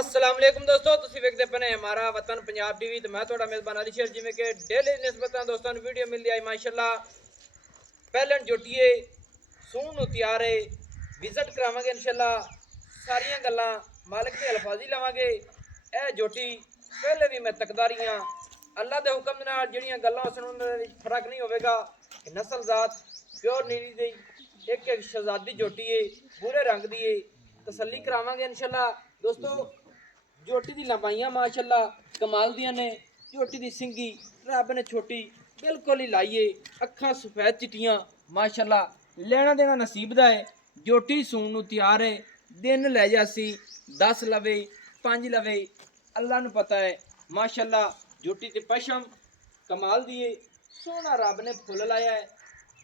अस्सलाम वालेकुम दोस्तों, ਤੁਸੀਂ ਵੇਖਦੇ ਪਏ ਹਮਾਰਾ ਵਤਨ ਪੰਜਾਬ ਟੀਵੀ ਤੇ ਮੈਂ ਤੁਹਾਡਾ ਮੇਜ਼ਬਾਨ ਅਲੀ ਸ਼ੇਰ। ਜਿਵੇਂ ਕਿ ਡੇਲੀ ਨਿਸਬਤਾਂ ਦੋਸਤਾਂ ਨੂੰ ਵੀਡੀਓ ਮਿਲਦੀ ਆਈ ਮਾਸ਼ਾਅੱਲਾ। ਪਹਿਲਣ ਜੋਟੀਏ ਸੂਣ ਨੂੰ ਤਿਆਰ ਹੈ, ਵਿਜ਼ਿਟ ਕਰਾਵਾਂਗੇ ਇਨਸ਼ਾਅੱਲਾ। ਸਾਰੀਆਂ ਗੱਲਾਂ ਮਾਲਕ ਦੇ ਅਲਫਾਜ਼ੀ ਲਵਾਂਗੇ। ਇਹ ਜੋਟੀ ਪਹਿਲੇ ਵੀ ਮੈਂ ਤਕਦਾਰੀਆਂ ਅੱਲਾ ਦੇ ਹੁਕਮ ਨਾਲ ਜਿਹੜੀਆਂ ਗੱਲਾਂ ਉਸ ਨੂੰ ਵਿੱਚ ਫਰਕ ਨਹੀਂ ਹੋਵੇਗਾ। ਨਸਲ ਜ਼ਾਤ ਪਿਓਰ ਨੀਲੀ ਦੀ ਇੱਕ ਇੱਕ ਸ਼ਹਜ਼ਾਦੀ ਜੋਟੀ ਹੈ, ਪੂਰੇ ਰੰਗ ਦੀ ਹੈ। ਤਸੱਲੀ ਕਰਾਵਾਂਗੇ ਇਨਸ਼ਾਅੱਲਾ ਦੋਸਤੋ। झोटी दी लंबाइयां माशाअल्लाह कमाल दियां ने। झोटी दी सिंगी रब ने छोटी बिल्कुल ही लाइए, अखां सफेद चिट्टियां माशाअल्लाह। लेना देना नसीब दा है। झोटी सून नूं तैयार है, दिन लै जासी 10 लवे 5 लवे अल्लाह नूं पता है माशाअल्लाह। झोटी ते पशम कमाल दी है, सोहना रब ने फुल लाया है।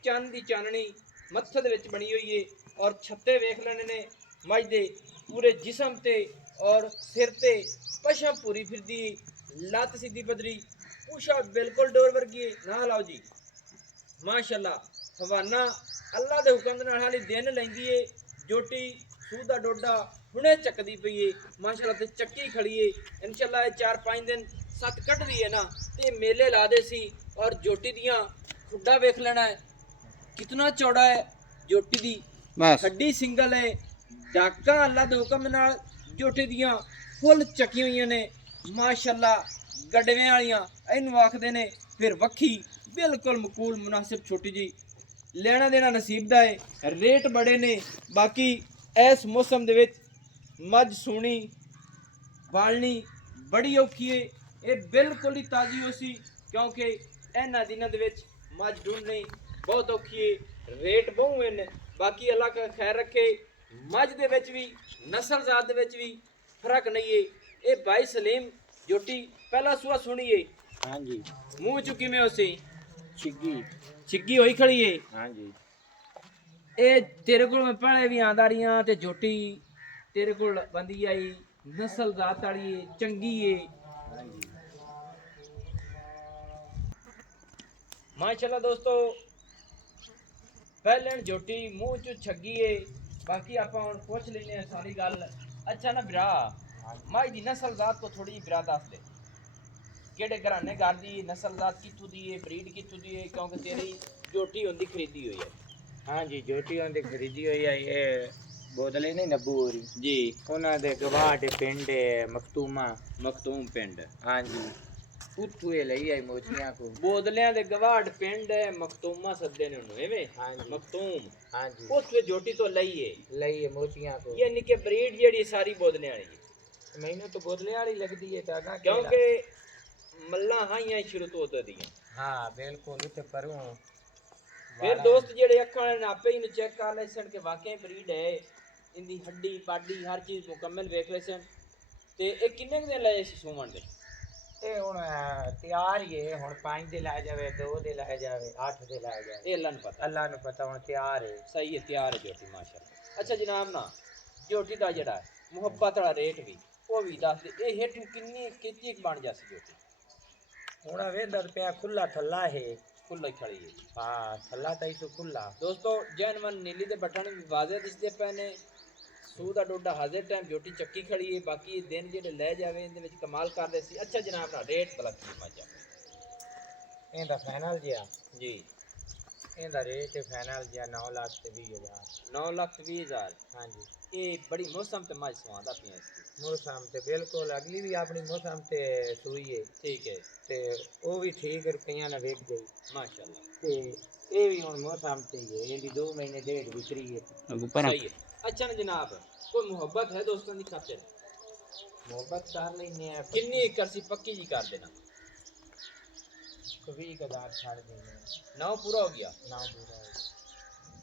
चंद दी चाननी मत्थे दे विच बनी हुई है और छत्ते वेख लेने ने मझ दे पूरे जिस्म ते और सिर ते पशम पूरी फिरदी, लत सीधी पदरी, पूछा बिल्कुल डोर वर्गी ना लाओ जी माशाअल्लाह। हवाना अल्लाह दे हुक्म नाल हाली दिन लैंदी है। जोटी सूह दा डोडा हुणे चकदी पई है माशाअल्लाह ते चक्की खड़ी है इंशाअल्लाह। 4-5 दिन 7 कटदी है ना ते मेले ला दे सी। और जोटी दियां खुड्डा वेख लेना है कितना चौड़ा है। जोटी दी हड्डी सिंगल है, डाका अल्लाह दे हुक्म नाल जोटी दियां फुल चकी हुई ने माशाअल्लाह। गडवे वालियां इनू आखदे ने, फिर वक्खी बिल्कुल मकूल मुनासिब छोटी जी। लेना देना नसीब दा है, रेट बड़े ने। बाकी इस मौसम दे विच मझ सूनी वालनी बड़ी औखी है। ये बिल्कुल ही ताज़ी हो सी क्योंकि इन्हां दिनां दे विच मझ ढूंढनी बहुत औखी है। रेट बहु ने। बाकी अल्लाह का खैर रखे। मझ दे विच भी नस्ल ज़ात दे विच भी फर्क नहीं है। ये भाई सलीम जोटी पहला सुआ सुनी है। हाँ जी। मुंह चुकी में उसी छिग्गी छिग्गी होई खड़ी है। हाँ जी। ये तेरे को मैं पहले भी आंदा रही हां ते जोटी तेरे को बंदी आई नस्ल ज़ात वाली है, चंगी है हाँ जी। माशाअल्लाह दोस्तों। पहले जोटी मुंह चु छगी है। बाकी आप हुण पुछ लेने सारी गल। अच्छा ना बिरा माई दी नस्ल ज़ात को थोड़ी बिरा दस दे, केड़े घराने घर दी नस्ल ज़ात कित्थों दी है, ब्रीड कित्थों दी है, क्योंकि तेरी जोटी होंदी खरीदी हुई है। हाँ जी, जोटी उन्हें खरीदी हुई है। ये बोतलें नहीं नब्बू हो रही जी। उन्होंने गवाट पिंड मखतूमा मखतूम पिंड। हाँ जी। उत्थू ये लई आई मोचियां को। बोदलियां दे गवाड़ पिंड है, मखतूमा सद्दे ने उन्होंने एवें। हाँ जी। मखतूम हाँ जी। उत्थे जोटी तो लई है। लई है मोचियां को। यानी कि ब्रीड जेड़ी सारी बोदलियां वाली है। मैनू तो बोतलें वाली लगती है तागा क्योंकि मल्ला हाइयां शुरू तो होती दी। हाँ बिल्कुल उत्ते परूं फिर दोस्त जेड़े अखां वाले नापे ही चेक कर ले सन कि वाकई ब्रीड है, इनदी हड्डी पाडी हर चीज मुकम्मल वेख ले सन। ते ए किन्ने दिन लगे सी सूमन दे? ते हुण तैयार ही है। हुण 5 दे लै जावे, 2 दे लै जावे, 8 दे लै जावे। ए अल्लाह नु पता। अल्लाह नु पता। हुण तैयार है। सही है, तैयार है जोटी माशाअल्लाह। अच्छा जनाब ना जोटी दा जेड़ा मुहब्बत वाला रेट भी वो भी दस दे। ए हेठू किन्नी किची बन जासी जोटी? हुण वेंदा रुपया खुला थल्ला है। खुला ही खड़ी है। हाँ थल्ला तई तो खुला। दोस्तों जैन मन नीली दे बटन भी वाजे दिसदे पे ने। सूह दा डोडा हाजिर टाइम जोटी चक्की खड़ी है। बाकी दिन जेडे लै जावे इहदे विच कमाल कर दे सी। अच्छा जनाब ना रेट भला की मजा इहदा फाइनल जिया जी? इहदा रेट फाइनल जिया 9,20,000। 9,20,000। हाँ जी। ये बड़ी मौसम ते मज सवादा पिया इसकी। मौसम ते बिल्कुल अगली भी अपनी मौसम ते सुई है ठीक है ते वो भी ठीक रुपया ना वेच गई माशाअल्लाह। ते ये भी हुण मौसम ते ही है। इहदी 2 महीने डेढ़ बिक्री है। सही है। अच्छा ना जनाब कोई मोहब्बत है दोस्तों की खातिर? मोहब्बत कर लेने हैं। किन्नी करसी पक्की जी कर देना। 20,000 छाड़ देने। 9 पूरा हो गया। 9 पूरा है।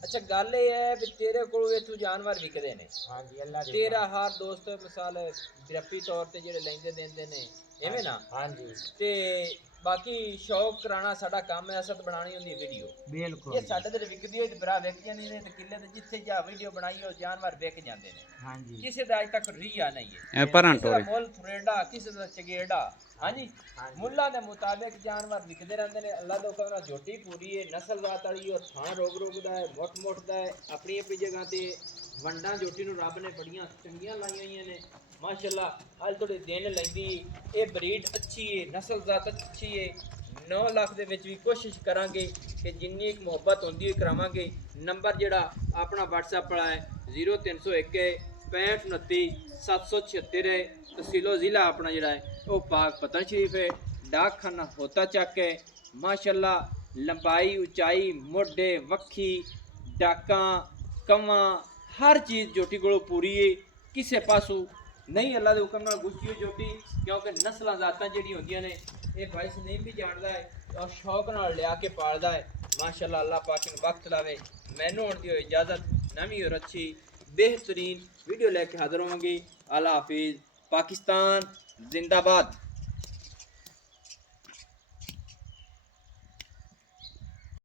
अच्छा गल ये है भी तेरे को इथों जानवर विकदे ने। हाँ जी अल्लाह दे तेरा हर दोस्त मिसाल ग्रफी तौर ते जेड़े लेंदे देंदे ने एवें ना। हाँ जी ते बाकी शौक कराना साडा काम है। असत बनानी होंदी वीडियो बिल्कुल। ये साडे ते विकदी होई ते भरा विक जांदी ने ते किले ते जिथे जा वीडियो बनाई हो जानवर विक जांदे ने। हाँ जी। किसे दा अज तक रिया नहीं है। ए परां किसे दा टोरे मुल फरेडा, किसे दा चगेड़ा, ਹਾਂਜੀ ਹਾਂਜੀ। ਮੁੱਲਾਂ ਦੇ ਮੁਤਾਬਿਕ ਜਾਨਵਰ ਵਿਕਦੇ ਰਹਿੰਦੇ ਨੇ। ਅੱਲਾ ਦਾ ਹੁਕਮ ਨਾਲ ਝੋਟੀ ਪੂਰੀ ਹੈ, ਨਸਲ ਜ਼ਾਤ ਵਾਲੀ ਹੈ, ਥਾਂ ਰੋਗ ਦਾ ਹੈ, ਮੁੱਠ ਦਾ ਹੈ, ਆਪਣੀ ਆਪਣੀ ਜਗ੍ਹਾ ਤੇ ਵੰਡਾਂ ਝੋਟੀ ਨੂੰ ਰੱਬ ਨੇ ਬੜੀਆਂ ਚੰਗੀਆਂ ਲਾਈਆਂ ਹੋਈਆਂ ਨੇ ਮਾਸ਼ਾਅੱਲਾ। ਅੱਜ ਤੁਹਾਡੇ ਦਿਨ ਲੈਂਦੀ ਇਹ ਬਰੀਡ ਅੱਛੀ ਹੈ, ਨਸਲ ਜ਼ਾਤ ਅੱਛੀ ਹੈ। 9 ਲੱਖ ਦੇ ਵਿੱਚ ਵੀ ਕੋਸ਼ਿਸ਼ ਕਰਾਂਗੇ ਕਿ ਜਿੰਨੀ ਇੱਕ ਮੁਹੱਬਤ ਹੁੰਦੀ ਹੋਈ ਕਰਾਵਾਂਗੇ। ਨੰਬਰ ਜਿਹੜਾ ਆਪਣਾ WhatsApp ਵਾਲਾ ਹੈ 0301 6529 776 ਹੈ। ਤਹਿਸੀਲੋ ਜ਼ਿਲ੍ਹਾ ਆਪਣਾ ਜਿਹੜਾ ਹੈ ਉਹ ਪਾਕ ਪਤਨ ਸ਼ਰੀਫ ਹੈ। ਡਾਕਖਾਨਾ ਹੋਤਾ ਚੱਕ ਹੈ माशाल्लाह। लंबाई उचाई मोढे वक्खी डाकां कवां हर चीज़ जोटी को पूरी है, किसी पासों नहीं अल्लाह के हुक्म नाल गुस्सी है जोटी। क्योंकि नस्लां ज़ातां जिहड़ियां होंदियां ने ये भाई सलीम भी जानदा है और शौक नाल लिया के पालदा है माशाल्लाह। अल्लाह पाक ने वक्त लावे। मैनू होण दी इजाज़त, नवीं और अच्छी बेहतरीन वीडियो लेके हाज़िर होवांगे। अल्लाह हाफिज़। पाकिस्तान जिंदाबाद।